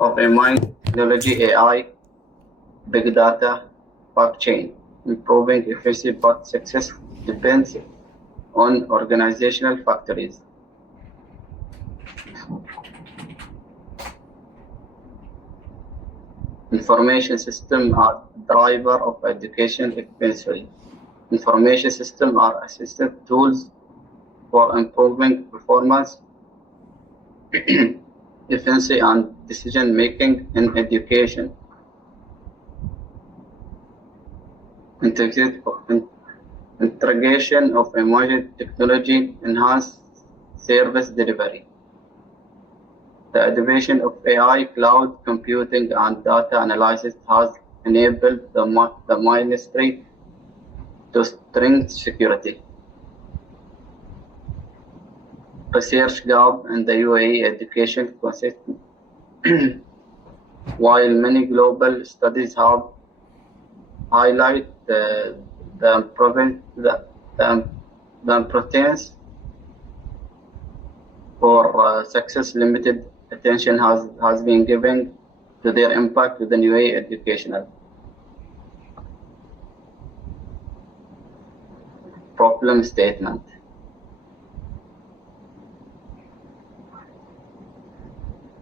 of emerging technology, AI, big data, blockchain, improving efficiency, but success depends on organizational factors. Information systems are driver of education eventually. Information systems are assistive tools for improving performance, efficiency, and decision making in education. Integration of emerging technology enhance service delivery. The adoption of AI, cloud computing, and data analysis has enabled the ministry to strengthen security. Research gap in the UAE education consistent. While many global studies have highlight the importance for success, limited attention has been given to their impact within UAE educational. Problem statement.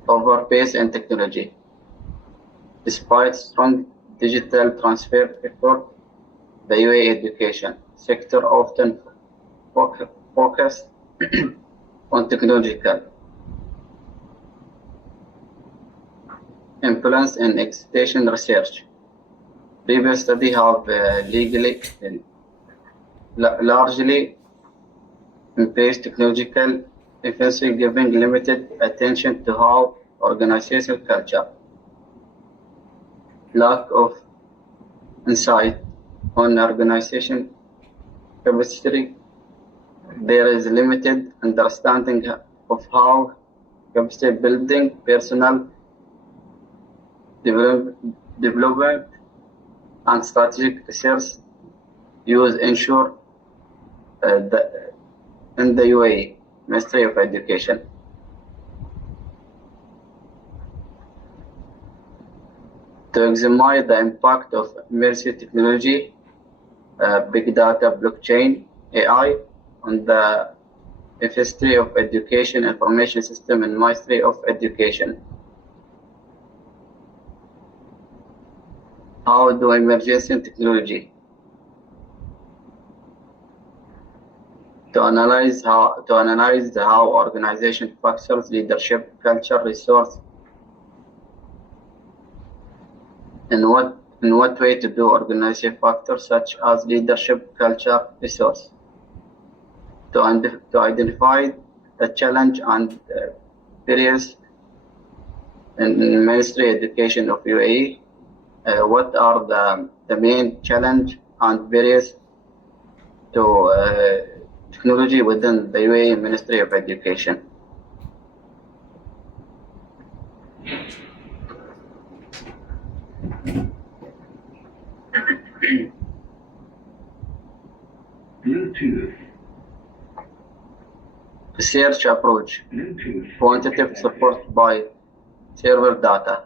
Overpace in technology. Despite strong digital transfer effort, the UAE education sector often focus on technological influence in extension research. Previous studies have largely embraced technological efficiency, giving limited attention to how organizational culture, lack of insight on organization capacity. There is limited understanding of how capacity building, personal development, and strategic research use ensure in the UAE Ministry of Education. To examine the impact of immersive technology, big data, blockchain, AI on the history of education information system and Ministry of Education. How do emerging technology to analyze how organization factors leadership, culture, resource, in what way to do organization factors such as leadership, culture, resource, to identify the challenge and barriers in Ministry of Education of UAE. What are the main challenge and barriers to technology within the UAE Ministry of Education? Bluetooth. Research approach. Bluetooth. Quantitative support by server data.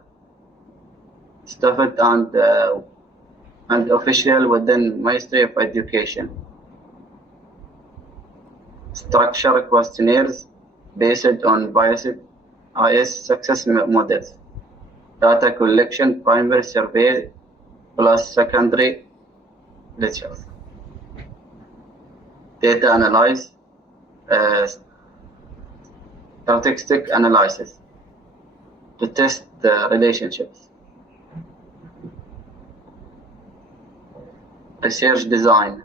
Staffed and official within Ministry of Education. Structure questionnaires based on biased IS success models. Data collection, primary survey plus secondary lectures. Data analysis, statistic analysis to test the relationships. Research design.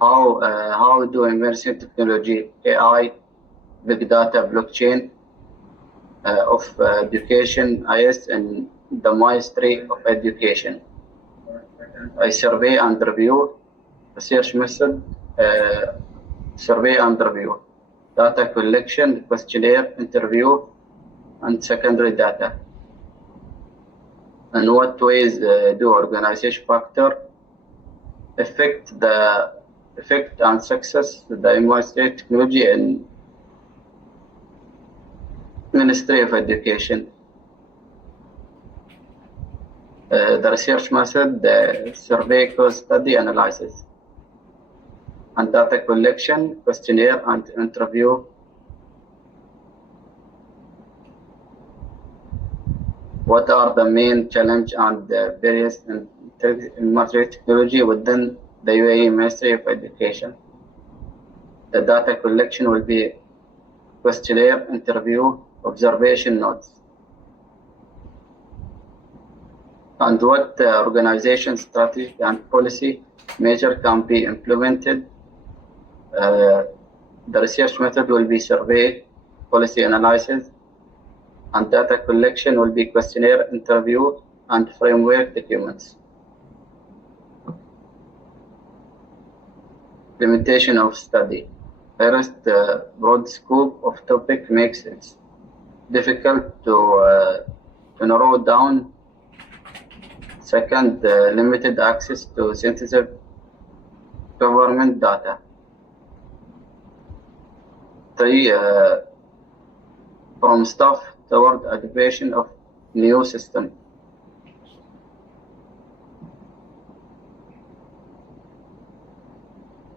How do immersive technology, AI, big data, blockchain of education, IS, and the Ministry of Education? I survey and review, research method, survey and review, data collection, questionnaire, interview, and secondary data. In what ways do organization factor affect and success the emerging technology in Ministry of Education. The research method, the survey, case study analysis, and data collection, questionnaire, and interview. What are the main challenge and the barriers in emerging technology within the UAE Ministry of Education? The data collection will be questionnaire, interview, observation notes. And what organization strategy and policy measure can be implemented? The research method will be survey, policy analysis, and data collection will be questionnaire, interview, and framework documents. Limitation of study. First, the broad scope of topic makes it difficult to narrow down. Second, limited access to sensitive government data. 3, from staff toward adoption of new system.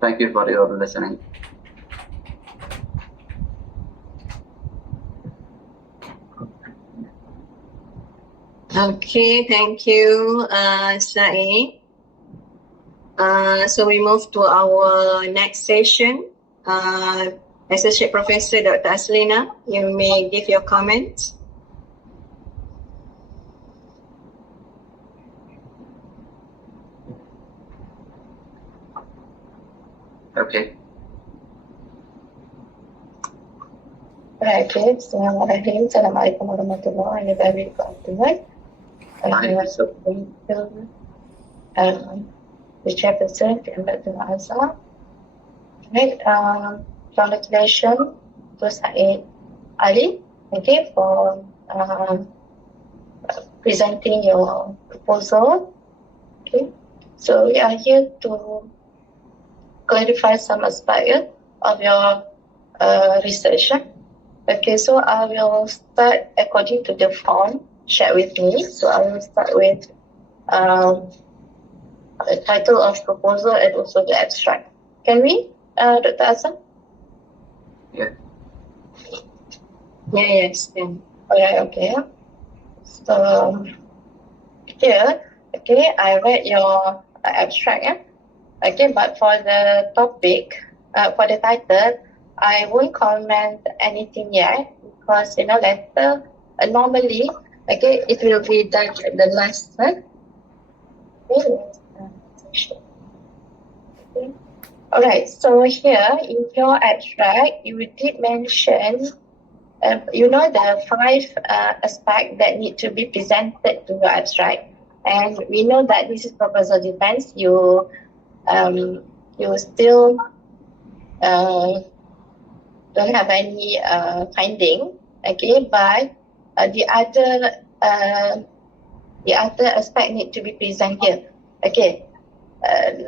Thank you for your listening. Okay, thank you, Saeed. So we move to our next session. Associate Professor Dr. Aslina, you may give your comments. Okay. Right, okay. Assalamualaikum warahmatullahi wabarakatuh. The chairperson, Dr. Azhar. Right, congratulations to Saeed Ali, okay, for presenting your proposal. Okay, so we are here to clarify some aspects of your research. Okay, so I will start according to the form shared with me. So I will start with the title of proposal and also the abstract. Can we, Dr. Azhar? Yeah. Yeah, yes, then. Alright, okay. So here, okay, I read your abstract. Okay, but for the topic, for the title, I won't comment anything yet because later normally, okay, it will be done at the last one. Okay. Alright, so here in your abstract, you did mention, the 5 aspects that need to be presented to your abstract, and we know that this is proposal defense. You still don't have any finding, okay, but the other aspect need to be presented here. Okay,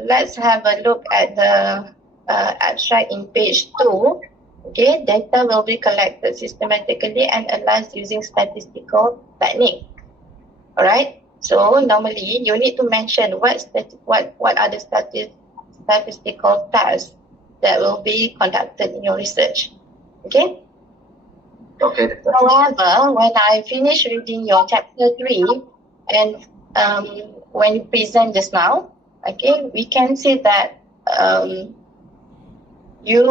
let's have a look at the abstract in page 2. Okay, data will be collected systematically and analyzed using statistical technique. All right. So normally you need to mention what are the statistical tests that will be conducted in your research. Okay. Okay. However, when I finish reading your chapter 3 and when you present just now, okay, we can see that you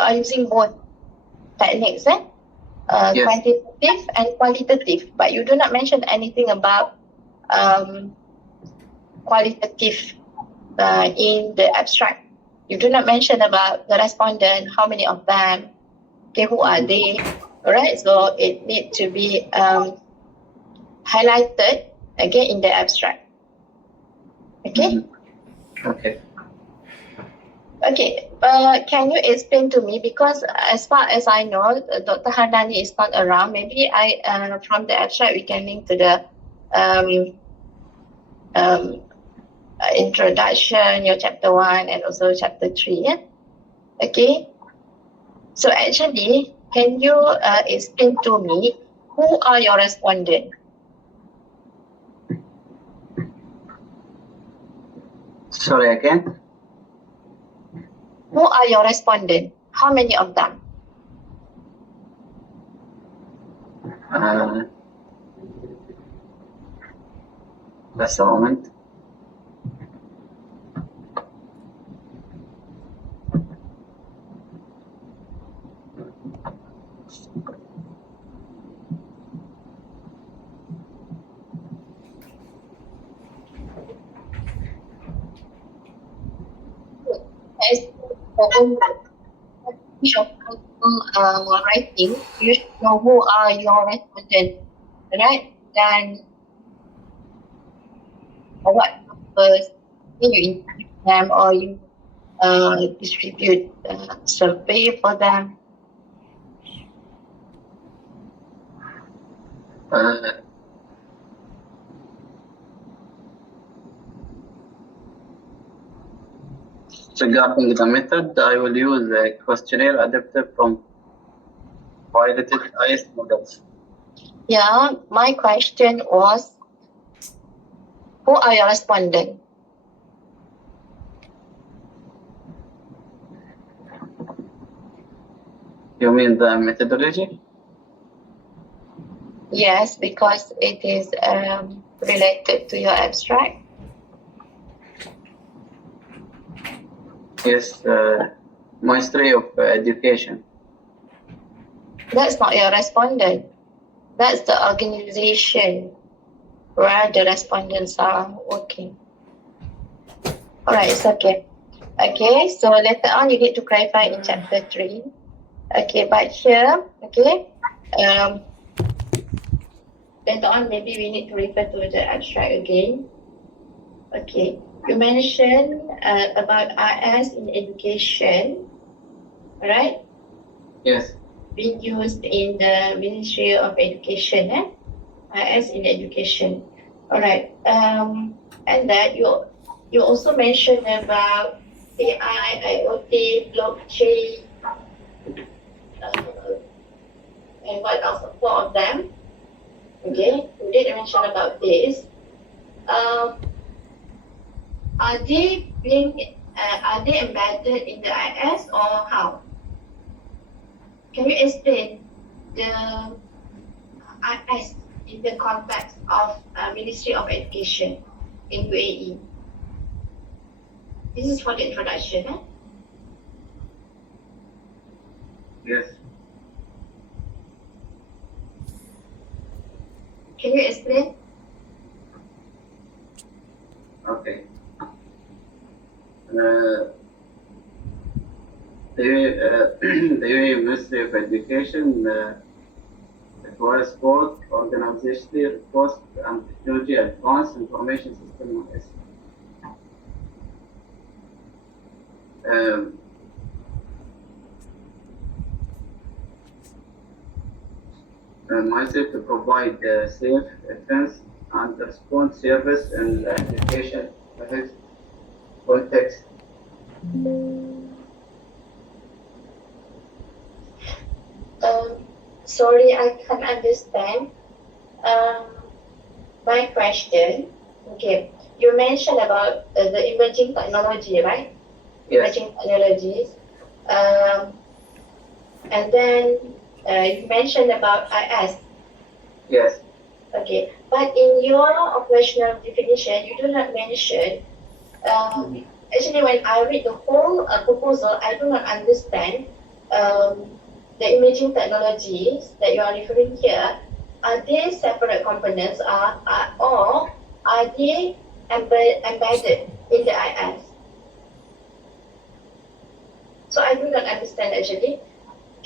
are using both techniques, Yes. Quantitative and qualitative, but you do not mention anything about qualitative in the abstract. You do not mention about the respondent, how many of them, okay, who are they, alright? So it needs to be highlighted again in the abstract. Okay? Okay. Okay, can you explain to me, because as far as I know, Dr. Hardani is not around. Maybe from the abstract we can link to the introduction, your chapter 1 and also chapter 3. Yeah? Okay, so actually can you explain to me who are your respondents? Sorry again. Who are your respondents? How many of them? Just a moment. As writing, you should know who are your respondents, right? Then what purpose you interview them or you distribute survey for them. Regarding the method, I will use a questionnaire adapted from piloted IS models. Yeah, my question was, who are your respondents? You mean the methodology? Yes, because it is related to your abstract. Yes, Ministry of Education. That's not your respondent. That's the organization where the respondents are working. Alright, it's okay. Okay, so later on you need to clarify in chapter 3. Okay, but here, okay, later on maybe we need to refer to the abstract again. Okay, you mentioned about IS in education, right? Yes. Being used in the Ministry of Education, IS in education. Alright, and that you also mentioned about AI, IoT, blockchain, and what else? 4 of them. Okay, we did mention about this. Are they embedded in the IS or how? Can you explain the IS in the context of Ministry of Education in UAE? This is for the introduction. Yes. Can you explain? Okay. The UAE Ministry of Education requires both organizational cost and technology advanced information system. Myself to provide safe, defense, and response service in the education context. Sorry, I can't understand. My question. Okay, you mentioned about the emerging technology, right? Yes. Emerging technologies. And then you mentioned about IS. Yes. Okay, but in your operational definition, you do not mention. Actually, when I read the whole proposal, I do not understand the imaging technologies that you are referring here. Are they separate components, or are they embedded in the IS? So I do not understand actually.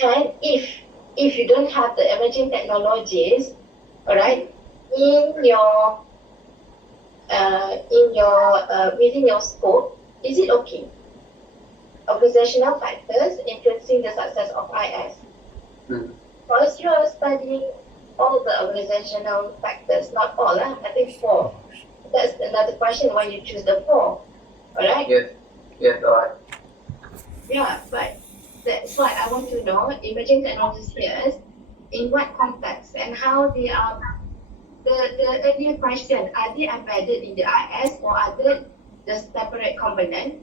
And if you don't have the emerging technologies, all right, in your within your scope, is it okay? Organizational factors influencing the success of IS. Because you are studying all the organizational factors, not all, I think 4. That's another question why you choose the 4. Alright? Yes. Yes. All right. Yeah, but That's why I want to know emerging technologies here, in what context and how they are. The earlier question, are they embedded in the IS or are they the separate component?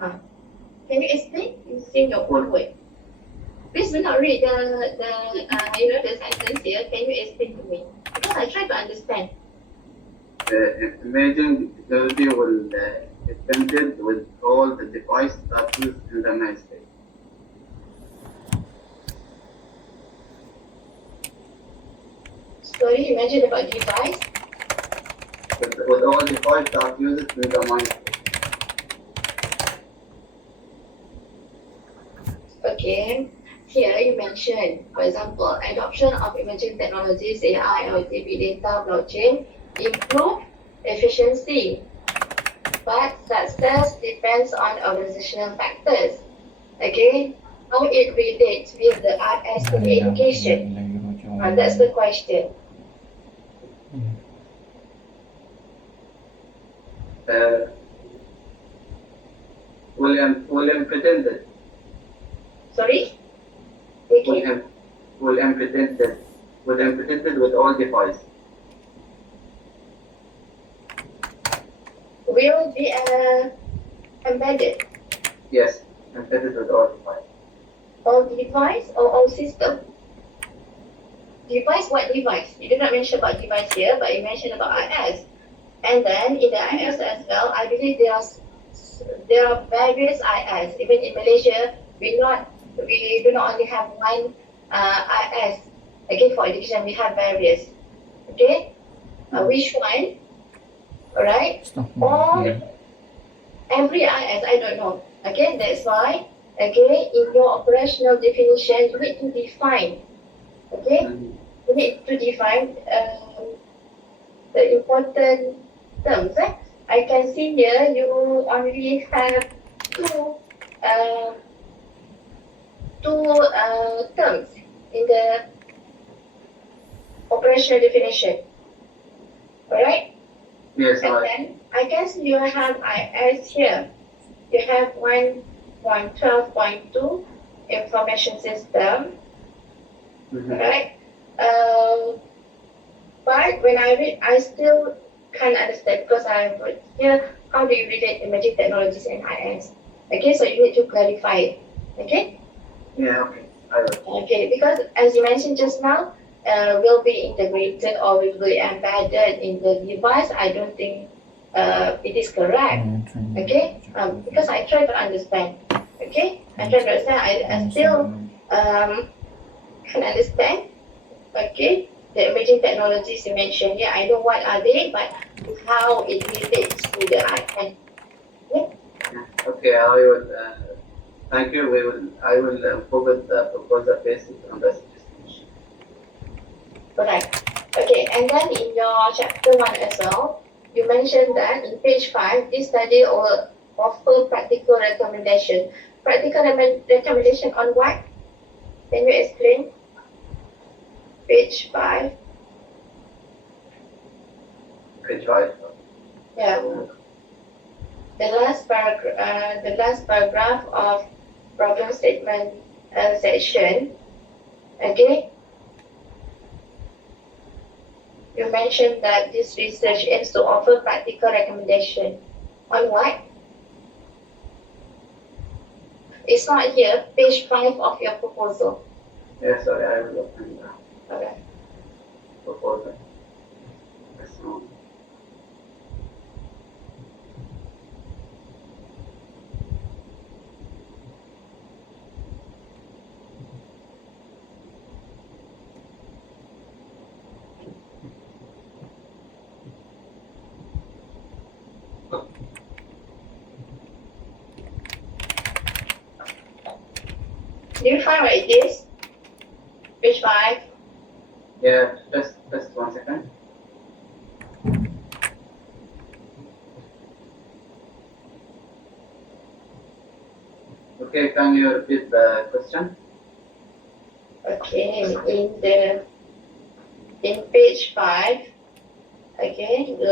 Can you explain using your own word? Please do not read the sentence here. Can you explain to me? Because I try to understand. Emerging technology will extended with all the devices that used in the United States. Sorry, you mentioned about device. With all devices that used in the United States. Okay. Here you mentioned, for example, adoption of emerging technologies, AI, IoT, big data, blockchain, improve efficiency. But success depends on organizational factors. Okay, how it relates with the RS in education? That's the question. William pretended. Sorry? Okay. William pretended with all devices. Will be embedded. Yes, embedded with all devices. All device or all system? Device, what device? You did not mention about device here, but you mentioned about IS. And then in the IS as well, I believe there are various IS. Even in Malaysia, we do not only have one IS. Again, for education, we have various. Okay? Which one? Alright? Or every IS, I don't know. Okay, that's why, okay, in your operational definition, you need to define. Okay? You need to define the important terms. I can see here you only have two terms in the operational definition. Alright? Yes, And right. then I guess you have IS here. You have 1.12.2 information system. Right? But when I read, I still can't understand because I put here, how do you relate emerging technologies and IS? Okay, so you need to clarify it. Okay? Yeah, okay. I will. Okay, because as you mentioned just now, will be integrated or will be embedded in the device. I don't think it is correct. Okay? Because I try to understand. Okay? I try to understand. I still can understand. Okay? The emerging technologies you mentioned. Yeah, I know what are they, but how it relates to the IS. Okay, I will. Thank you. I will forward the proposal based on the suggestion. Right. Okay, and then in your chapter 1 as well, you mentioned that in page 5, this study will offer practical recommendation. Practical recommendation on what? Can you explain? Page 5. Page 5. Yeah. The last paragraph of problem statement section. Okay. You mentioned that this research aims to offer practical recommendation on what? It's not here, page 5 of your proposal. Yes, sorry, I will open the Okay. proposal. Yes, no. Do you find what it is? Page 5. Yeah, just 1 second. Okay, can you repeat the question? Okay, in page 5, okay, the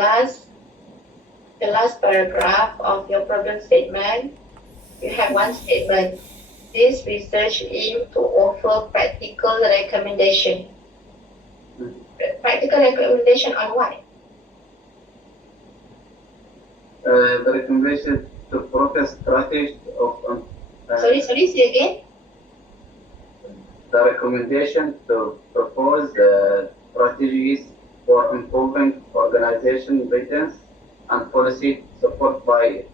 last paragraph of your problem statement, you have one statement. this research aims to offer practical recommendation. Practical recommendation on what? The recommendation to propose strategy of Sorry, say again. the recommendation to propose strategies for improving organization guidance and policy support by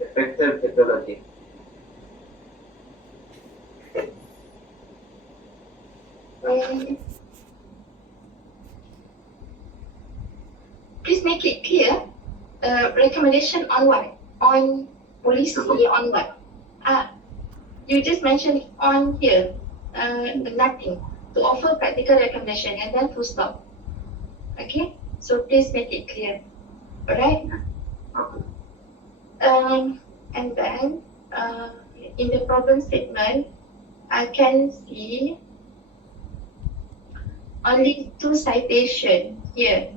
effective technology. Please make it clear. Recommendation on what? On policy, on what? You just mentioned on here, nothing. To offer practical recommendation and then full stop. Okay? So please make it clear. Alright? Okay. And then in the problem statement, I can see only 2 citations here.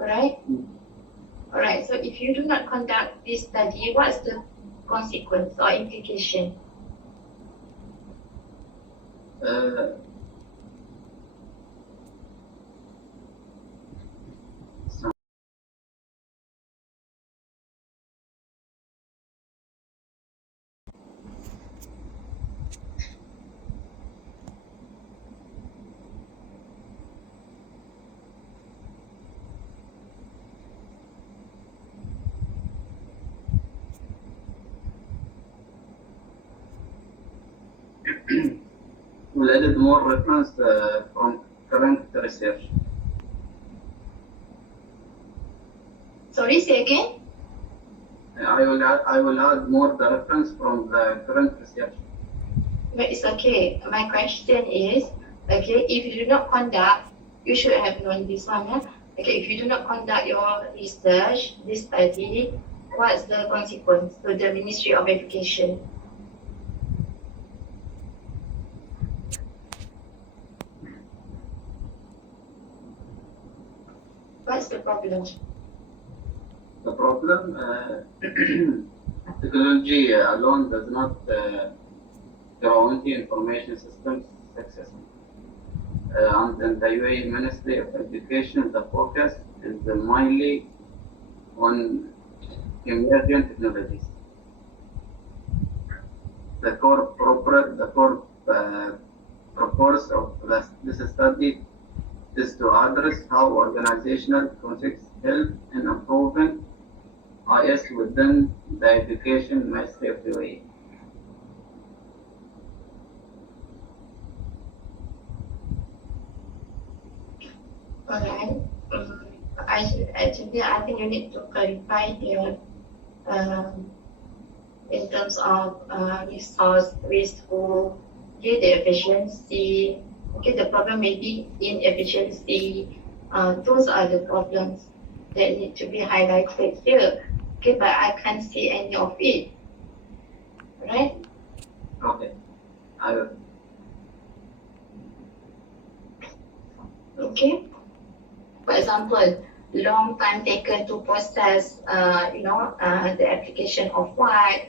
Alright? Alright, so if you do not conduct this study, what's the consequence or implication? We'll add more reference from current research. Sorry, say again? I will add more the reference from the current research. But it's okay. My question is, okay, if you do not conduct, you should have known this one. Huh? Okay, if you do not conduct your research, this study, what's the consequence to the Ministry of Education? What's the problem? The problem, technology alone does not guarantee information systems successful. And in the UAE Ministry of Education, the focus is mainly on emerging technologies. The core purpose of this study is to address how organizational concepts help in improving IS within the Education Ministry of UAE. Alright. I think you need to clarify here in terms of resource, wasteful, okay, the efficiency. Okay, the problem may be inefficiency. Those are the problems that need to be highlighted here. Okay, but I can't see any of it. Right? Okay, I will. Okay. For example, long time taken to process, the application of what,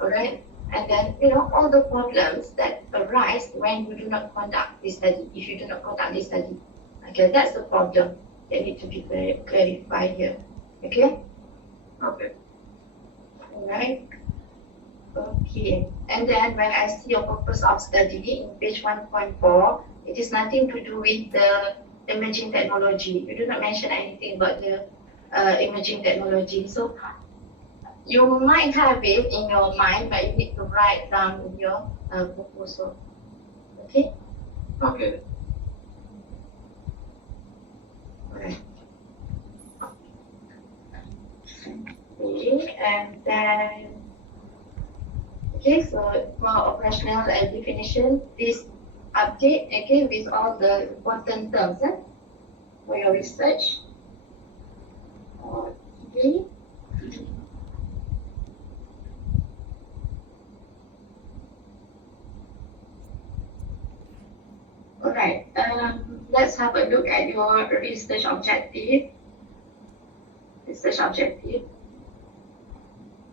alright? And then, all the problems that arise when you do not conduct this study, if you do not conduct this study. Okay, that's the problem that need to be clarified here. Okay? Okay. Alright. Okay. And then when I see your purpose of study in page 1.4, it is nothing to do with the emerging technology. You do not mention anything about the emerging technology. So you might have it in your mind, but you need to write down in your proposal. Okay? Okay. Alright. Okay, and then, okay, so for operational definition, please update again with all the important terms for your research. Okay. Alright, let's have a look at your research objective. Research objective.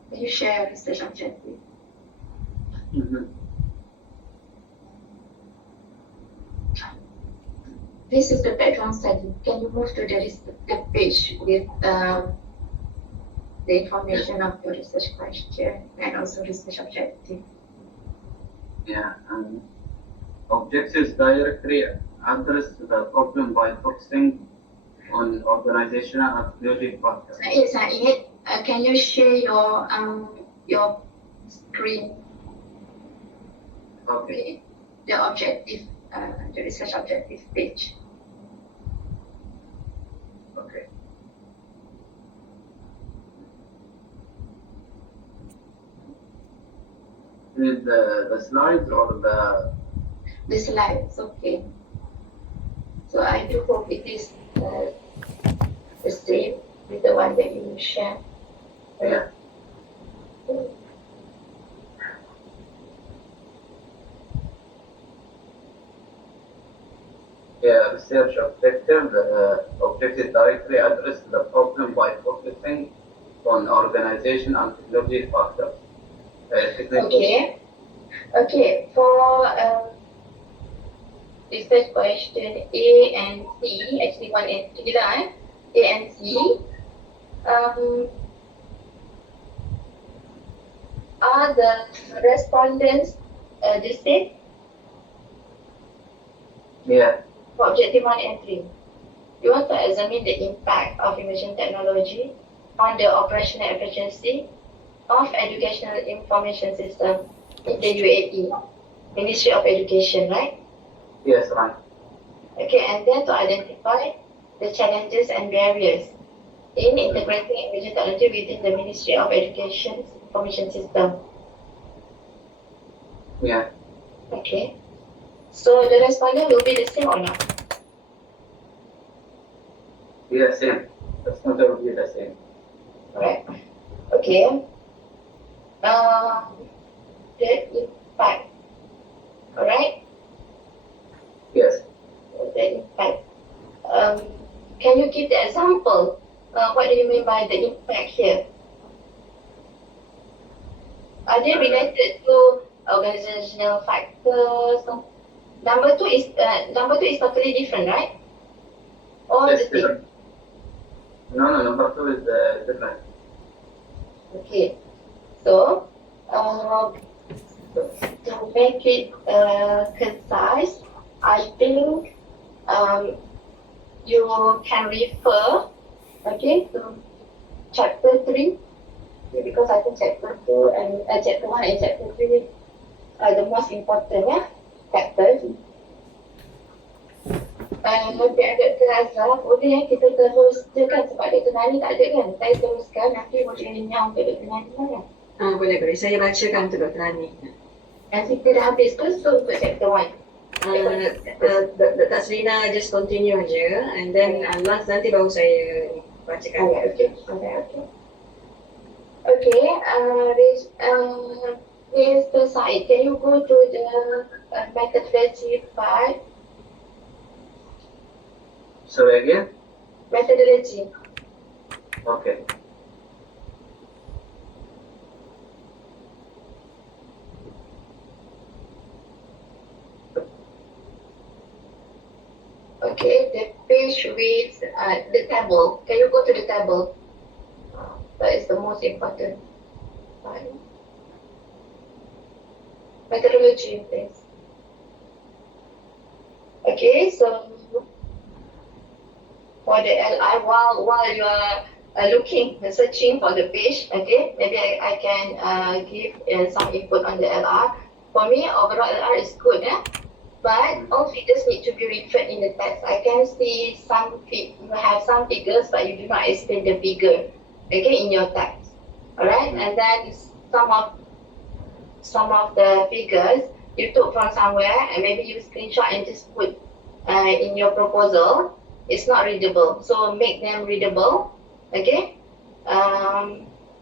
Can you share your research objective? Mm-hmm. This is the background study. Can you move to the page with the information of your research question and also research objective? Yeah, and objectives directly address the problem by focusing on organizational and technology factors. Said, can you share your screen? Okay. The objective, the research objective page. Okay. With the slides or The slides, okay. So I do hope it is the same with the one that you share. yeah. Yeah, research objective. The objective directly address the problem by focusing on organization and technology factors. Okay. Okay. For research question A and C, actually 1 and 3 lah. A and C. Are the respondents the same? Yeah. For objective 1 and 3, you want to examine the impact of emerging technology on the operational efficiency of educational information system in the UAE, Ministry of Education, right? Yes, right. Okay, and then to identify the challenges and barriers in integrating emerging technology within the Ministry of Education's information system. Yeah. Okay. So the respondent will be the same or not? Yeah, same. That's not going to be the same. Alright. Okay. The impact. Alright. Yes. The impact. Can you give the example? What do you mean by the impact here? Are they related to organizational factors? Number two is totally different, right? All Yes, the same. different. No, number 2 is different. Okay. So, to make it concise, I think you can refer, okay, to chapter 3, because I think chapter 2 and chapter 1 and chapter 3 are the most important chapters. Nanti agak terasa, boleh kita terus je kan, sebab Dr. Nani tak ada kan. Saya teruskan, nanti bolehnya untuk Dr. Nani kan. Boleh. Saya bacakan untuk Dr. Nani. Nanti kita dah habis ke so untuk chapter 1? Dr. Selina just continue je, and then last nanti baru saya bacakan. Okay. Okay, Mr. Said, can you go to the methodology part? Sorry again? Methodology. Okay. Okay, the page with the table. Can you go to the table? That is the most important part. Methodology, please. Okay, so for the LI, while you are searching for the page, okay, maybe I can give some input on the LR. For me, overall LR is good, but all figures need to be referred in the text. I can see you have some figures, but you do not explain the figure, okay, in your text. Alright, and then some of the figures you took from somewhere, and maybe you screenshot and just put in your proposal. It's not readable, so make them readable. Okay,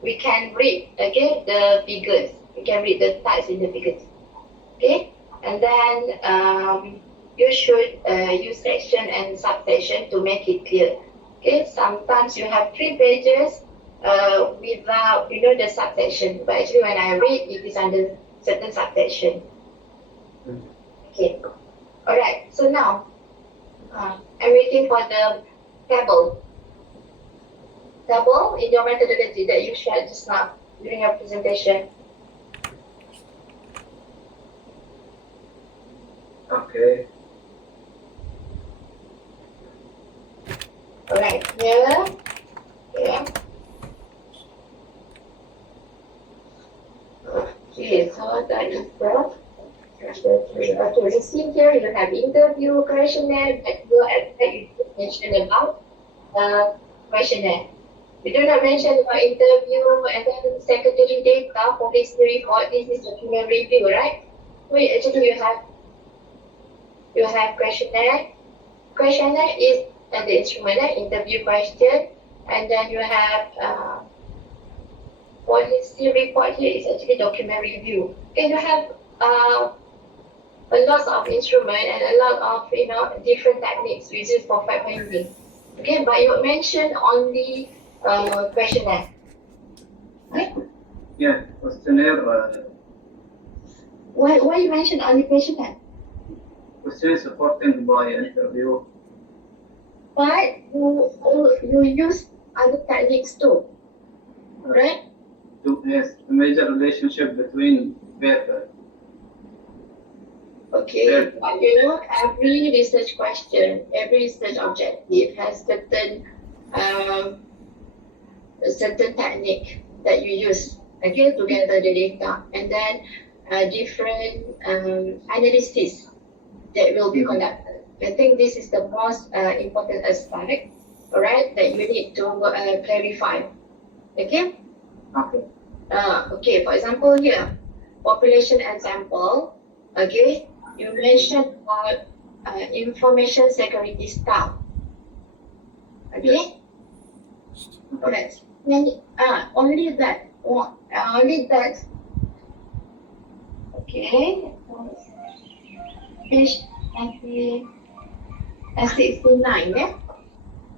we can read, okay, the figures. We can read the text in the figures. Okay, and then you should use section and subsection to make it clear. Okay, sometimes you have 3 pages without, the subsection, but actually when I read, it is under certain subsection. Okay, alright, so now I'm waiting for the table. Table in your methodology that you shared just now during your presentation. Okay. Alright, here. Yeah. Okay, so that is that. Okay, we see here you have interview questionnaire that you mentioned about questionnaire. You do not mention about interview and then secondary data, policy report. This is document review, right? Wait, actually you have questionnaire. Questionnaire is the instrument, interview question, and then you have policy report. Here is actually document review. Okay, you have a lot of instrument and a lot of different techniques we use for fact finding. Okay, but you mentioned only questionnaire. Okay? Yeah, questionnaire. Why you mentioned only questionnaire? Questionnaire supported by interview. But you use other techniques too, right? Yes, the major relationship between paper. Okay, but every research question, every research objective has certain technique that you use, okay, to gather the data, and then different analysis that will be conducted. I think this is the most important aspect, alright, that you need to clarify. Okay? Okay. Okay, for example here, population and sample, okay, you mentioned about information security staff. Okay? Correct. Only that. Only that. Okay. Page 69, yeah?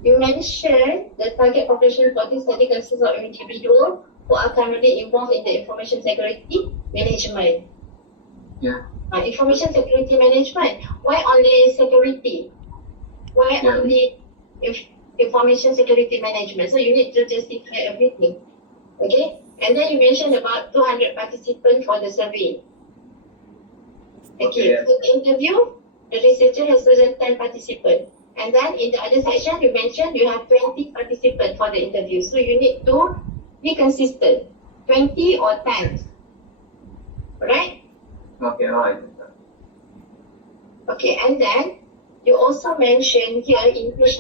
You mentioned the target population for this study consists of individuals who are currently involved in the information security management. Yeah. Information security management. Why only security? Why only information security management? So you need to justify everything. Okay? And then you mentioned about 200 participants for the survey. Okay, so the interview, the researcher has chosen 10 participants. And then in the other section, you mentioned you have 20 participants for the interview. So you need to be consistent, 20 or 10. Right? Okay, right. Okay, and then you also mentioned here in page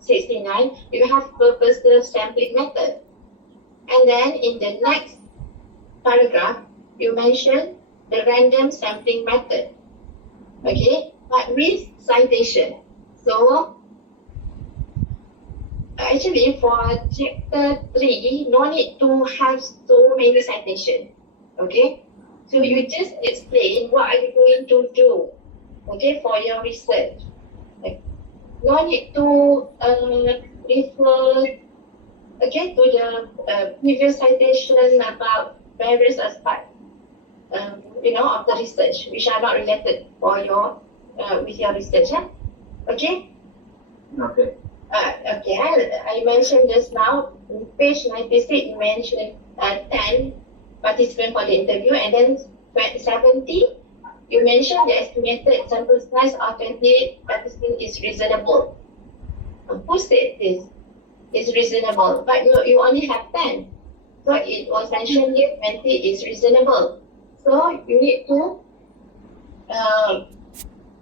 69, you have purposive sampling method. And then in the next paragraph, you mentioned the random sampling method. Okay, but with citation. So, actually for chapter 3, no need to have so many citations. Okay, so you just explain what are you going to do, okay, for your research. No need to refer, okay, to the previous citation about various aspects, of the research which are not related for your with your research. Okay. Okay. Okay. I mentioned just now in page 96. You mentioned 10 participants for the interview, and then 70. You mentioned the estimated sample size of 20 participants is reasonable. Who said this is reasonable? But you only have 10. So it was mentioned here 20 is reasonable. So you need to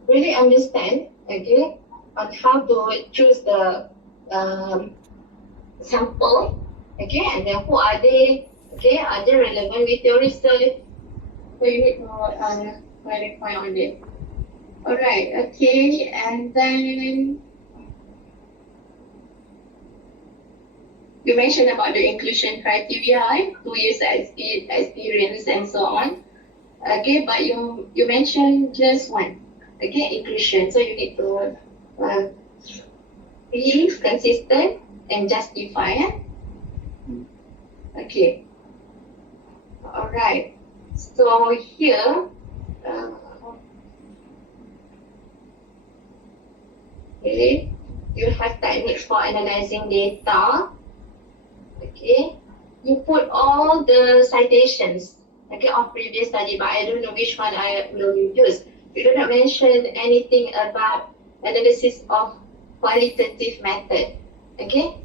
really understand, okay, on how to choose the sample, okay, and then who are they, okay, are they relevant with your research? So you need to clarify on it. Alright, okay, and then you mentioned about the inclusion criteria, 2 years experience and so on. Okay, but you mentioned just one. Okay, inclusion. So you need to be consistent and justify. Okay. Alright. So here, Okay, you have techniques for analyzing data. Okay, you put all the citations, okay, of previous study, but I don't know which one I will use. You do not mention anything about analysis of qualitative method. Okay,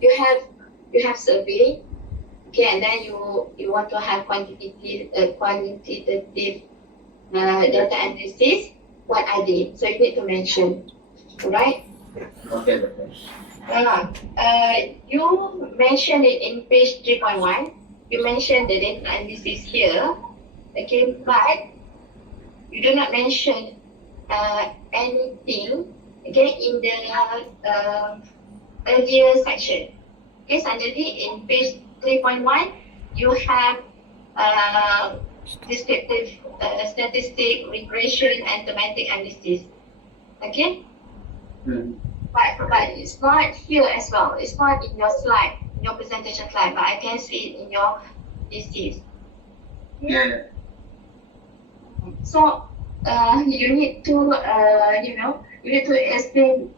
you have survey. Okay, and then you want to have quantitative data analysis. What are they? So you need to mention, right? Okay, Doctor. You mentioned it in page 3.1. You mentioned the data analysis here, okay, but you do not mention anything, okay, in the earlier section. Okay, suddenly in page 3.1, you have descriptive statistic, regression, and thematic analysis. Okay? But it's not here as well. It's not in your slide, in your presentation slide, but I can see it in your thesis. Yeah. So you need to, you need to explain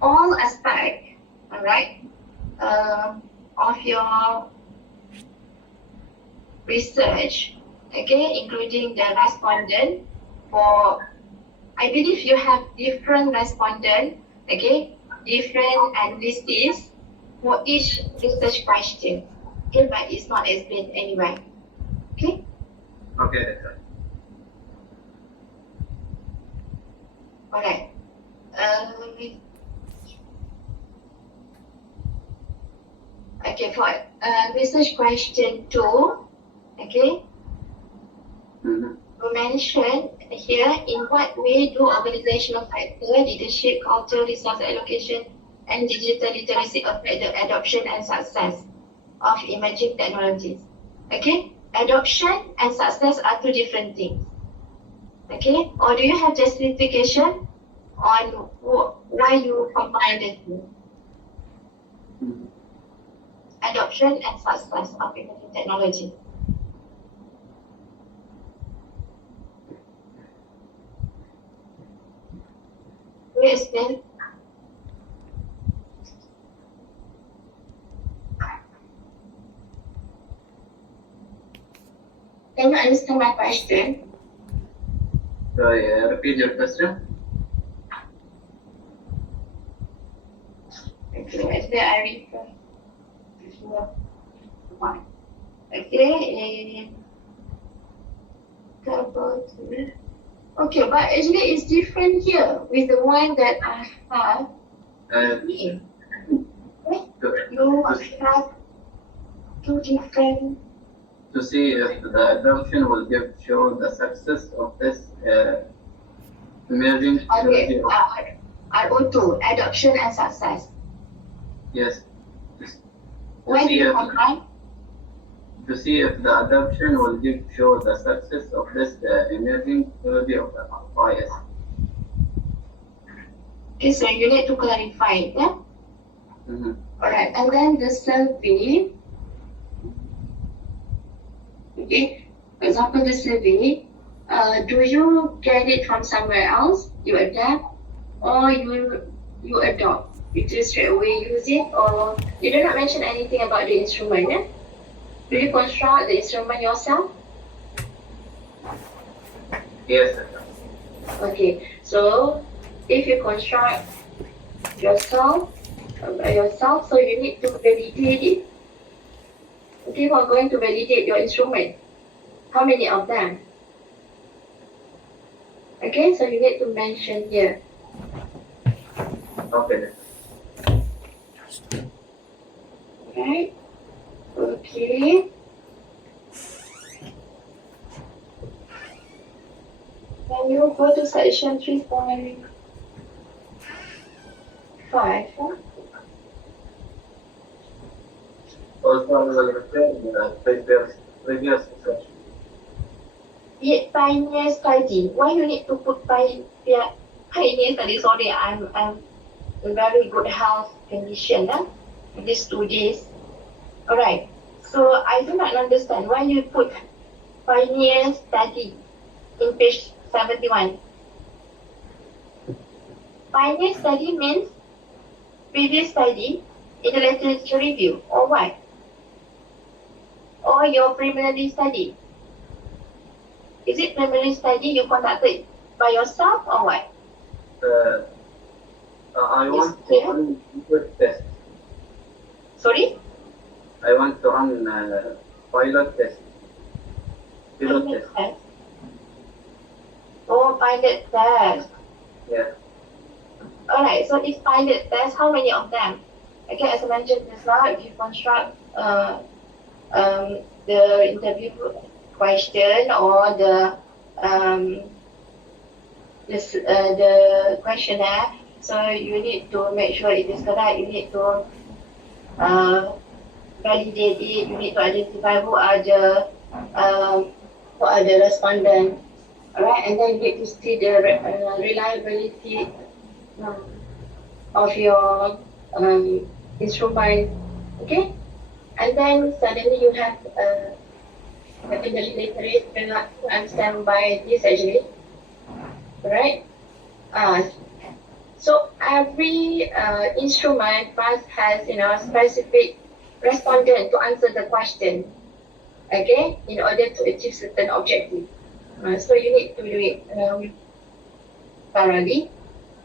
all aspects, all right, of your research, okay, including the respondent. For, I believe you have different respondent, okay, different analysis for each research question, okay, but it's not explained anywhere, okay? Okay, Doctor. Alright. Okay, for research question 2, okay, we mentioned here, in what way do organizational factor, leadership, culture, resource allocation, and digital literacy affect the adoption and success of emerging technologies? Okay, adoption and success are two different things. Okay, or do you have justification on why you combine the two? Adoption and success of emerging technology. Will you explain? Can you understand my question? Sorry, repeat your question. Okay, actually I refer. Okay, okay, but actually it's different here with the one that I have here. You have two different. To see if the adoption will show the success of this emerging technology. Okay, RO2, adoption and success. Yes. Why do you combine? To see if the adoption will show the success of this emerging technology of the IS. Okay, so you need to clarify, yeah? Alright, and then the survey. Okay, for example, the survey, do you get it from somewhere else, you adapt, or you adopt? You just straight away use it, or you do not mention anything about the instrument, yeah? Do you construct the instrument yourself? Yes. Okay, so if you construct yourself, so you need to validate it. Okay, who are going to validate your instrument? How many of them? Okay, so you need to mention here. Okay. Right? Okay. Then you go to section 3.5. Also, I will return the previous research. Pioneer study. Why you need to put pioneer study? Sorry, I'm in very good health condition. These 2 days. Alright. So I do not understand why you put pioneer study in page 71. Pioneer study means previous study in the literature review, or what? Or your preliminary study? Is it preliminary study you conducted by yourself or what? I want to clear? run pilot test. Sorry? I want to run pilot test. Pilot test. test. Oh, pilot test. Yeah. Alright, so this pilot test, how many of them? Okay, as I mentioned just now, if you construct the interview question or the questionnaire, so you need to make sure it is correct. You need to validate it. You need to identify who are the respondents. Alright, and then you need to see the reliability of your instrument. Okay, and then suddenly you have secondary literate to understand by this actually. Right? So every instrument must has specific respondent to answer the question. Okay, in order to achieve certain objective. So you need to do it thoroughly.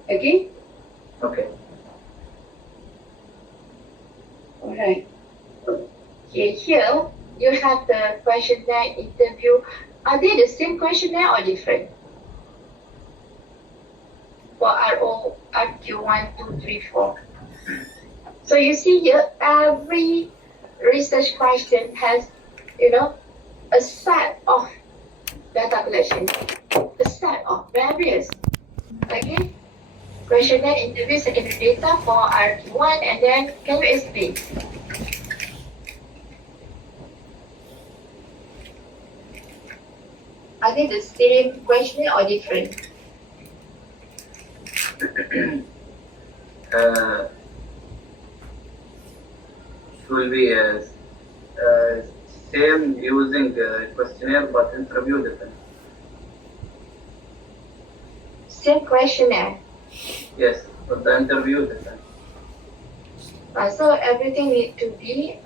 Okay. Okay. Alright. Okay, here you have the questionnaire interview. Are they the same questionnaire or different? For RO, RQ 1, 2, 3, 4. So you see here, every research question has, a set of data collection, a set of various, okay? Questionnaire interview secondary data for RQ1, and then can you explain? Are they the same questionnaire or different? Will be same using questionnaire but interview different. Same questionnaire. Yes, but the interview different. So everything need to be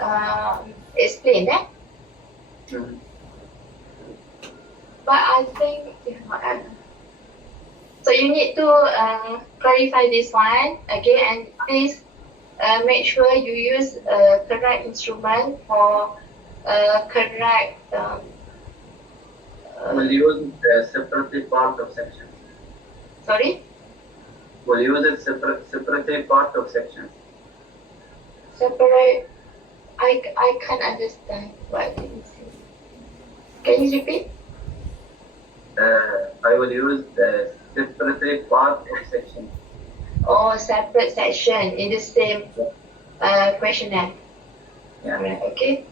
explained, eh? Mm-hmm. But I think, so you need to clarify this one, okay, and please make sure you use a correct instrument for correct. We'll use it separately part of section. Sorry? We'll use it separately part of section. Separate. I can't understand what you say. Can you repeat? I will use the separately part of section. Or separate section in the same questionnaire. Yeah. Right, okay.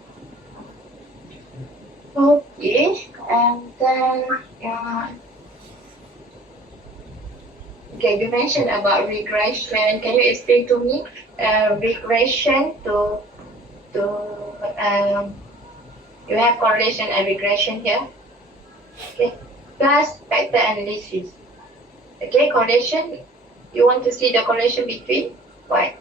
Okay, and then okay, you mentioned about regression. Can you explain to me regression to you have correlation and regression here. Okay, plus factor analysis. Okay, correlation. You want to see the correlation between what?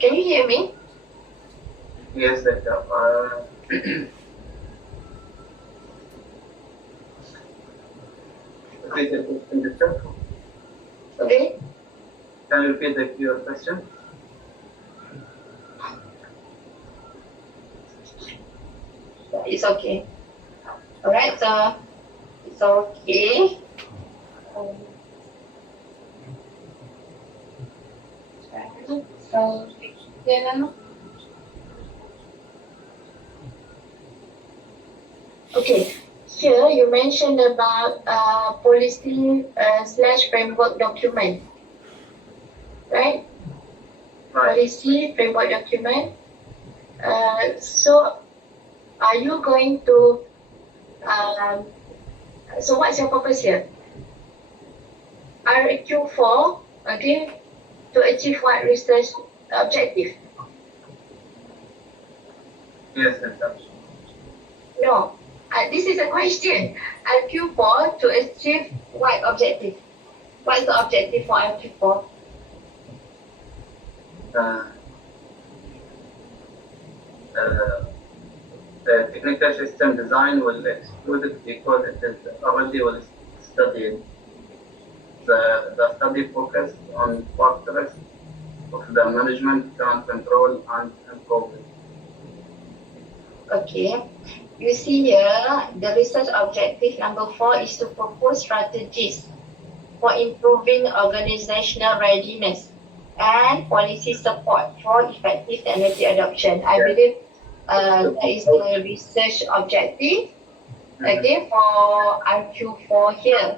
Can you hear me? Yes, doctor. Repeat the question, doctor. Okay. Can you repeat your question? It's okay. Alright, so it's okay. So yeah. Okay, here you mentioned about policy / framework document, right? Right. Policy framework document. So are you going to so what's your purpose here? RQ4, okay, to achieve what research objective? Yes, introduction. No. This is a question. IQ4 to achieve what objective? What is the objective for IQ4? The technical system design will exclude it because it is already well studied. The study focused on factors of the management, can control, and improvement. Okay. You see here, the research objective number 4 is to propose strategies for improving organizational readiness and policy support for effective technology adoption. I believe that is the research objective, okay, for IQ4 here.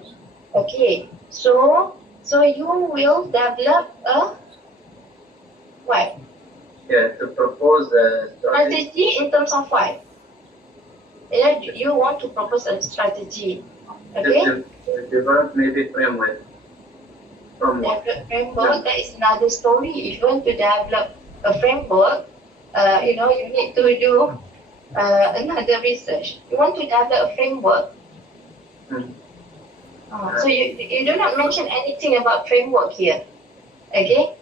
Okay, so you will develop a what? Yeah, to propose a strategy. Strategy in terms of what? Yeah, you want to propose a strategy, okay? To develop maybe framework. Develop framework, that is another story. If you want to develop a framework, you need to do another research. You want to develop a framework. So you do not mention anything about framework here, okay?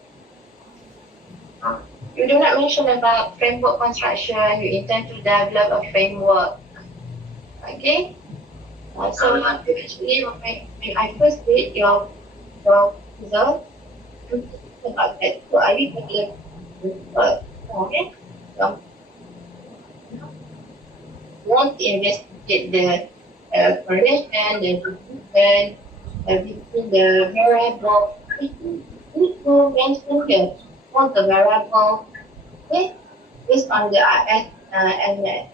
You do not mention about framework construction. You intend to develop a framework, okay? So actually, when I first read your result, about that, so I read the okay? Want to investigate the correlation, the improvement between the variable. You need to mention here all the variable, okay, based on the IS and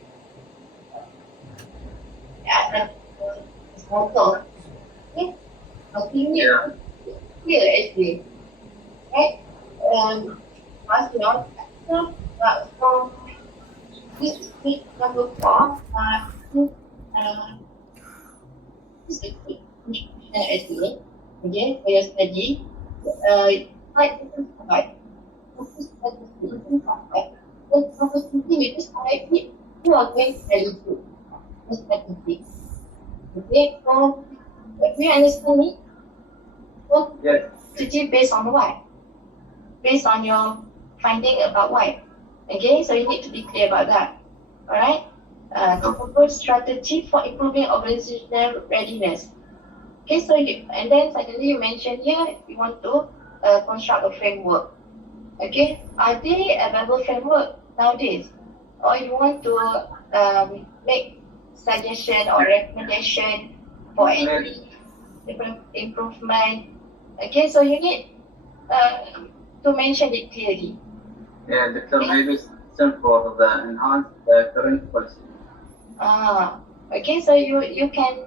model. Okay, Yeah. here actually, right? Last note, from this week number 4, this is a quick introduction actually, again, for your study. Like different type. This is different type. Then opportunity, you just type it, you are going to validate the strategy. Okay, so do you understand me? So, Yes. strategy based on what? Based on your finding about what? Okay, so you need to be clear about that. Alright? To propose strategy for improving organizational readiness. Okay, so and then suddenly you mentioned here you want to construct a framework. Okay, are there available framework nowadays? Or you want to make suggestion or recommendation for any different improvement? Okay, so you need to mention it clearly. Yeah, the maybe system for the enhance the current policy. Okay, so you can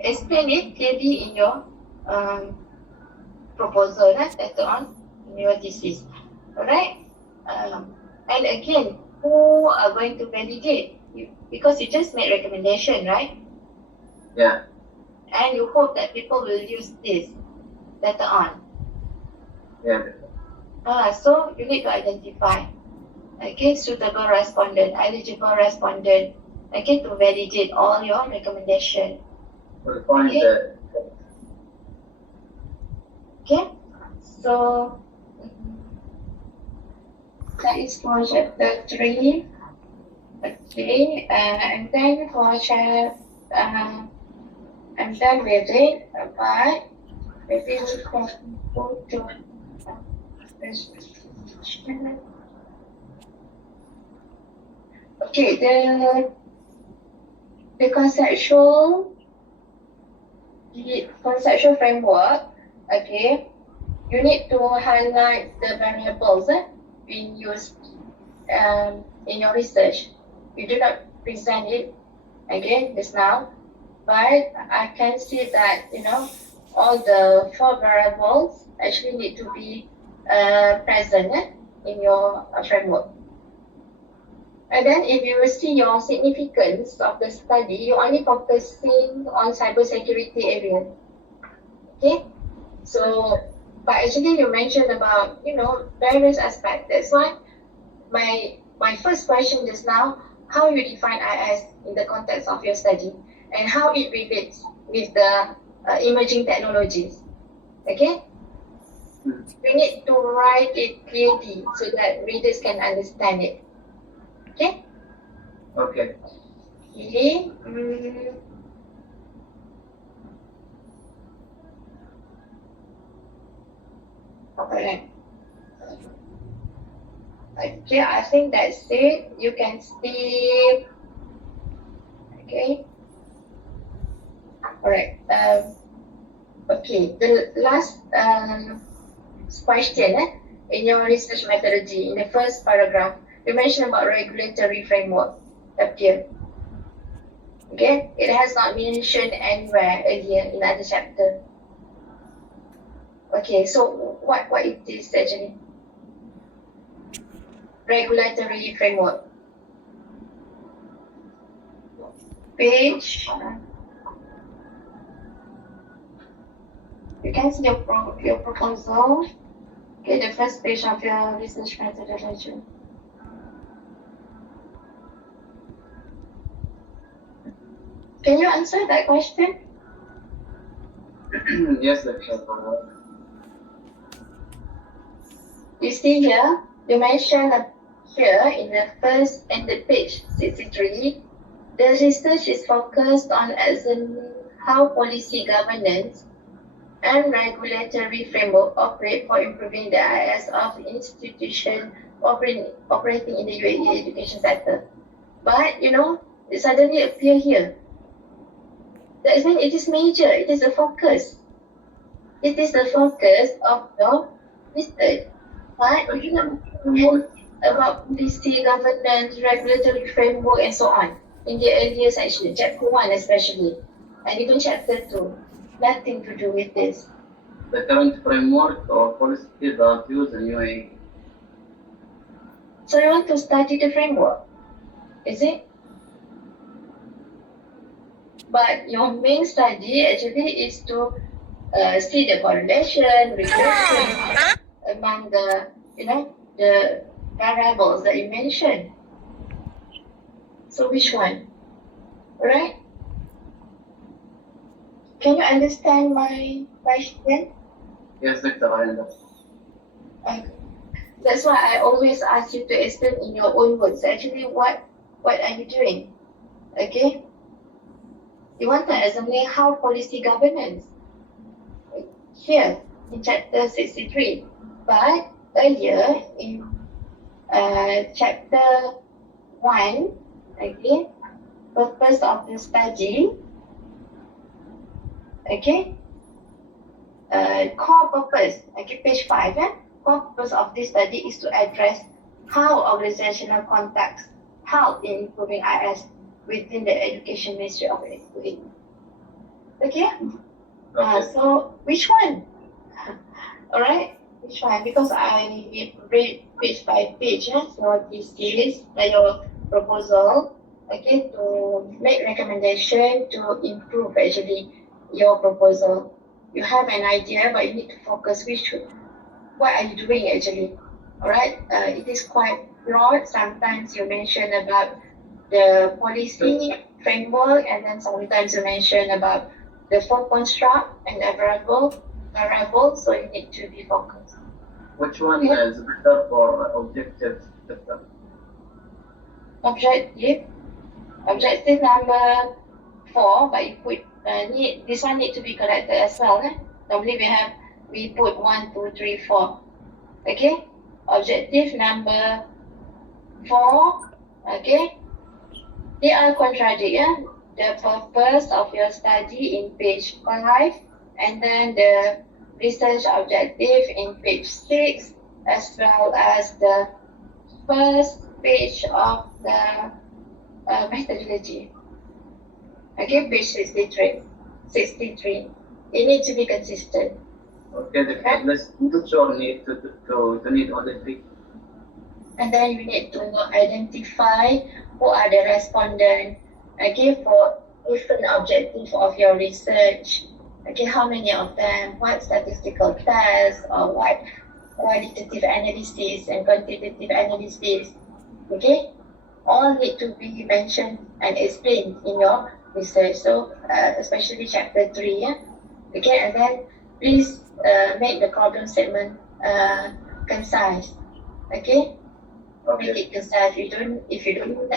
explain it clearly in your proposal later on in your thesis. Alright? And again, who are going to validate? Because you just made recommendation, right? Yeah. And you hope that people will use this later on. Yeah. So you need to identify, okay, suitable respondent, eligible respondent, okay, to validate all your recommendation. We'll find Okay. Okay, so that is for chapter 3. Okay, and then for I'm done with it, but maybe we can go to okay, the conceptual framework, okay, you need to highlight the variables being used in your research. You do not present it again just now, but I can see that all the 4 variables actually need to be present in your framework. And then if you see your significance of the study, you're only focusing on cybersecurity area. Okay? So, but actually you mentioned about, various aspects. That's why my first question just now, how you define IS in the context of your study and how it relates with the emerging technologies. Okay? We need to write it clearly so that readers can understand it. Okay? Okay. Okay. Alright. Okay, I think that's it. You can see. Okay. Alright. Okay. The last question in your research methodology, in the first paragraph, you mentioned about regulatory framework appear. Okay, it has not been mentioned anywhere earlier in other chapter. Okay, so what it is actually? Regulatory framework. Page. You can see your proposal. Okay, the first page of your research methodology. Can you answer that question? Yes, Dr. You see here, you mentioned here in the first and the page 63, the research is focused on examining how policy governance and regulatory framework operate for improving the IS of institutions operating in the UAE education sector. But, you know, it suddenly appear here. That means it is major, it is a focus. It is the focus of your research. But you know about policy, governance, regulatory framework and so on in the earlier section, chapter 1 especially, and even chapter 2. Nothing to do with this. The current framework or policies are used in UAE. So you want to study the framework, is it? But your main study actually is to see the correlation, relation among the, you know, the variables that you mentioned. So which one? Right? Can you understand my question? Yes, Dr. I understand. That's why I always ask you to explain in your own words. Actually, what are you doing? Okay? You want to examine how policy governance here in chapter 63. But earlier in chapter 1, okay, purpose of the study, okay, core purpose, okay, page 5, core purpose of this study is to address how organizational contacts help in improving IS within the Education Ministry of UAE. Okay? So which one? Alright, which one? Because I read page by page, so this is your proposal, okay, to make recommendation to improve actually your proposal. You have an idea, but you need to focus what are you doing actually? Alright, it is quite broad. Sometimes you mention about the policy framework, and then sometimes you mention about the form construct and the variable, so you need to be focused. Which one is better for objectives, Dr.? Objective number 4, but you put this one need to be corrected as well. Normally we put 1, 2, 3, 4. Okay? Objective number 4, okay? They are contradictory. The purpose of your study in page 5, and then the research objective in page 6, as well as the first page of the methodology. Okay, page 63. It needs to be consistent. Okay, let's need to need only 3. And then you need to identify who are the respondents, okay, for different objectives of your research. Okay, how many of them, what statistical tests, or what qualitative analysis and quantitative analysis. Okay, all need to be mentioned and explained in your research. So especially chapter 3, yeah. Okay, and then please make the problem statement concise. Okay, make it concise. If you don't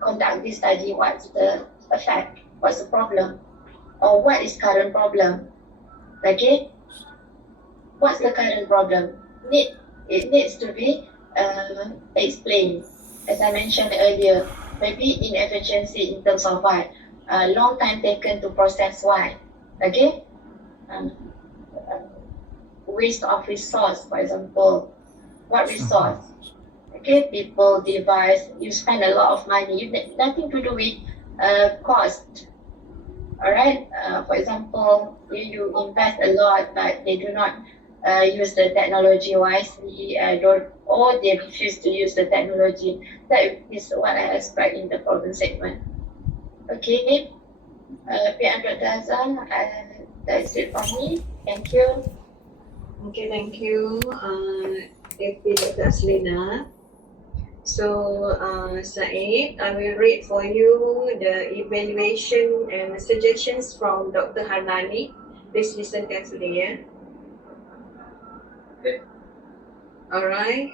conduct this study, what's the effect? What's the problem? Or what is current problem? Okay, what's the current problem? It needs to be explained. As I mentioned earlier, maybe inefficiency in terms of what? Long time taken to process what? Okay? Waste of resource, for example. What resource? Okay, people, device, you spend a lot of money. Nothing to do with cost. Alright? For example, you invest a lot, but they do not use the technology wisely, or they refuse to use the technology. That is what I expect in the problem statement. Okay, Dr. Azan, that's it from me. Thank you. Okay, thank you, FP Dr. Aslina. So, Said, I will read for you the evaluation and suggestions from Dr. Harnani. Please listen carefully, yeah? Okay. All right.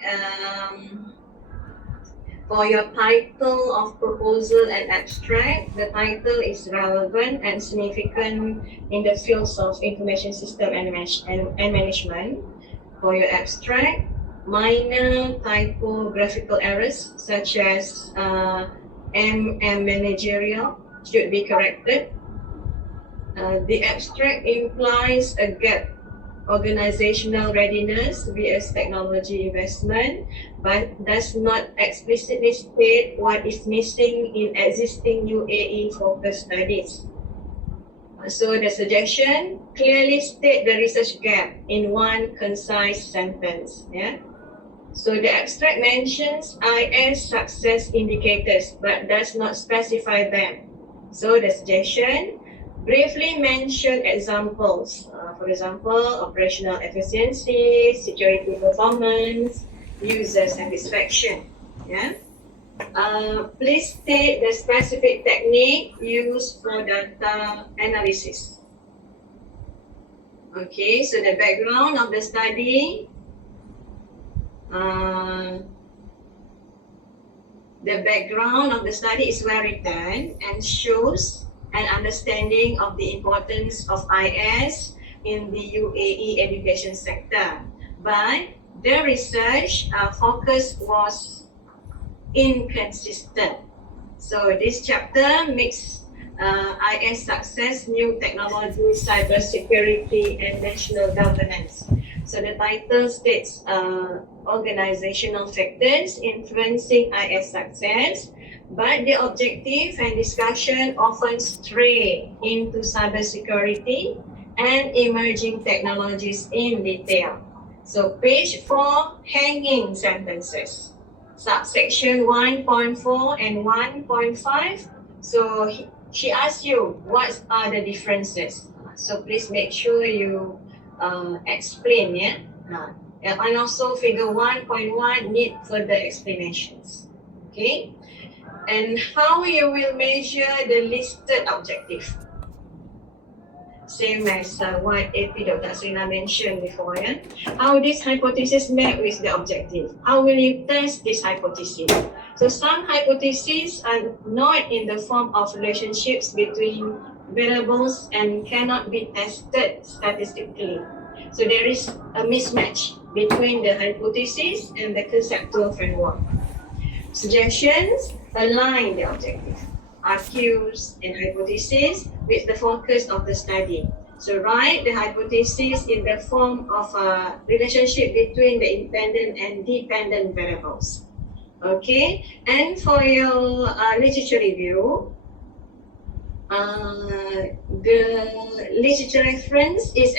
For your title of proposal and abstract, the title is relevant and significant in the fields of information system and management. For your abstract, minor typographical errors such as managerial should be corrected. The abstract implies a gap organizational readiness vs technology investment, but does not explicitly state what is missing in existing UAE focused studies. So the suggestion, clearly state the research gap in one concise sentence. Yeah. So the abstract mentions IS success indicators, but does not specify them. So the suggestion, briefly mention examples. For example, operational efficiency, security performance, user satisfaction. Yeah. Please state the specific technique used for data analysis. Okay, so the background of the study. The background of the study is well written and shows an understanding of the importance of IS in the UAE education sector. But the research focus was inconsistent. So this chapter makes IS success, new technology, cybersecurity, and national governance. So the title states organizational factors influencing IS success, but the objective and discussion often stray into cybersecurity and emerging technologies in detail. So page 4, hanging sentences. Subsection 1.4 and 1.5. So she asks you, what are the differences? So please make sure you explain, yeah? And also figure 1.1 need further explanations. Okay? And how you will measure the listed objective. Same as what AP Dr. Aslina mentioned before, yeah? How this hypothesis met with the objective. How will you test this hypothesis? So some hypotheses are not in the form of relationships between variables and cannot be tested statistically. So there is a mismatch between the hypothesis and the conceptual framework. Suggestions align the objective, RQs and hypothesis with the focus of the study. So write the hypothesis in the form of a relationship between the independent and dependent variables. Okay, and for your literature review, the literature reference is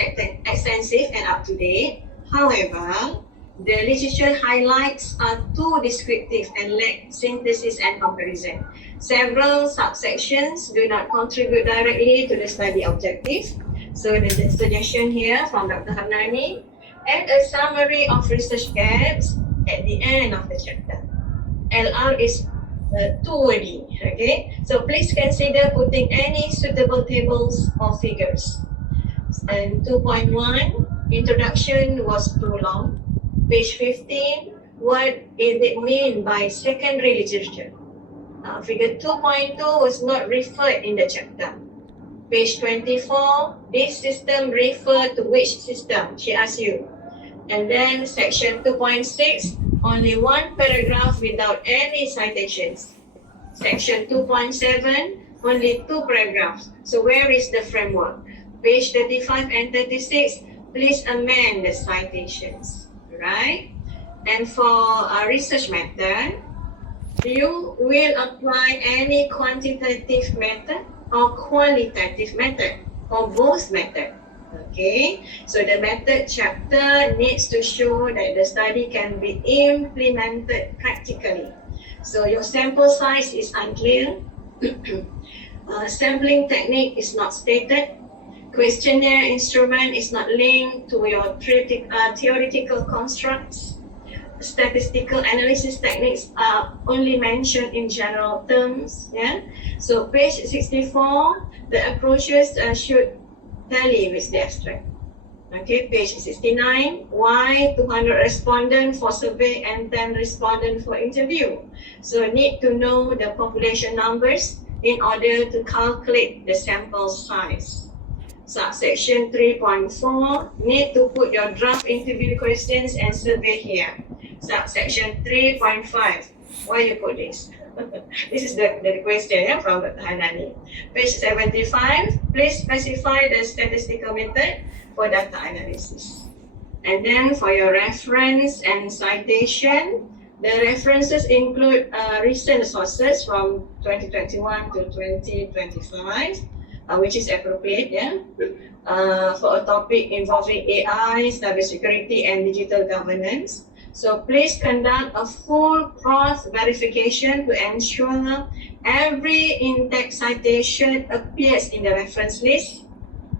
extensive and up to date. However, the literature highlights are too descriptive and lack synthesis and comparison. Several subsections do not contribute directly to the study objective. So the suggestion here from Dr. Harnani, and a summary of research gaps at the end of the chapter. LR is too wordy, okay? So please consider putting any suitable tables or figures. And 2.1, introduction was too long. Page 15, what is it mean by secondary literature? Figure 2.2 was not referred in the chapter. Page 24, this system refer to which system? She asked you. And then section 2.6, only one paragraph without any citations. Section 2.7, only two paragraphs. So where is the framework? Page 35 and 36, please amend the citations, right? And for a research method, you will apply any quantitative method or qualitative method or both method. Okay, so the method chapter needs to show that the study can be implemented practically. So your sample size is unclear, sampling technique is not stated, questionnaire instrument is not linked to your theoretical constructs, statistical analysis techniques are only mentioned in general terms. Yeah. So page 64, the approaches should tally with the abstract. Okay, page 69, why 200 respondents for survey and 10 respondents for interview? So need to know the population numbers in order to calculate the sample size. Subsection 3.4, need to put your draft interview questions and survey here. Subsection 3.5, why you put this? This is the question, yeah, from Dr. Hanani. Page 75, please specify the statistical method for data analysis. And then for your reference and citation, the references include recent sources from 2021 to 2025, which is appropriate, yeah, for a topic involving AI, cybersecurity, and digital governance. So please conduct a full cross verification to ensure every in-text citation appears in the reference list.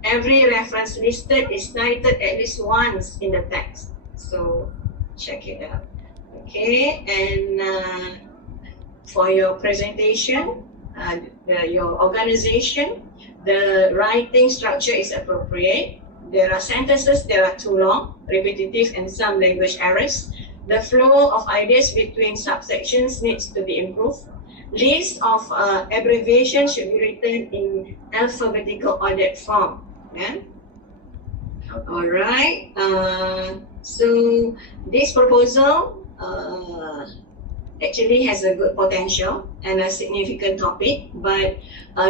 Every reference listed is cited at least once in the text. So check it out. Okay, and for your presentation, your organization, the writing structure is appropriate. There are sentences that are too long, repetitive, and some language errors. The flow of ideas between subsections needs to be improved. List of abbreviations should be written in alphabetical ordered form. Yeah? All right. So this proposal actually has a good potential and a significant topic, but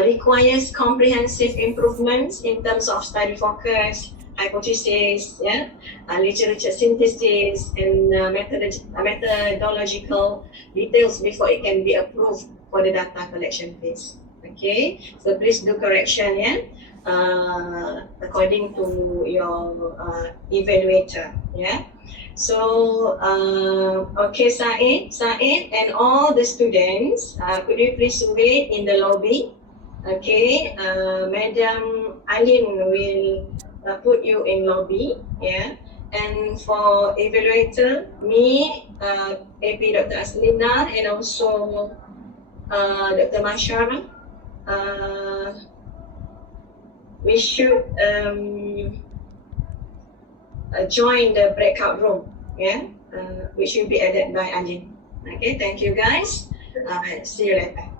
requires comprehensive improvements in terms of study focus, hypothesis, yeah, literature synthesis, and methodological details before it can be approved for the data collection phase. Okay, so please do correction, yeah, according to your evaluator, yeah. So, okay, Said, and all the students, could you please wait in the lobby? Okay, Madam Aline will put you in lobby, yeah. And for evaluator, me, AP Dr. Aslina, and also Dr. Mashara, we should join the breakout room, yeah, which will be added by Aline. Okay, thank you guys. See you later.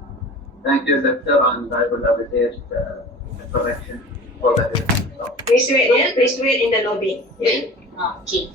Thank you, Doctor, and I will update the correction for the Please wait, yeah. Please wait in the lobby. Yeah. Okay.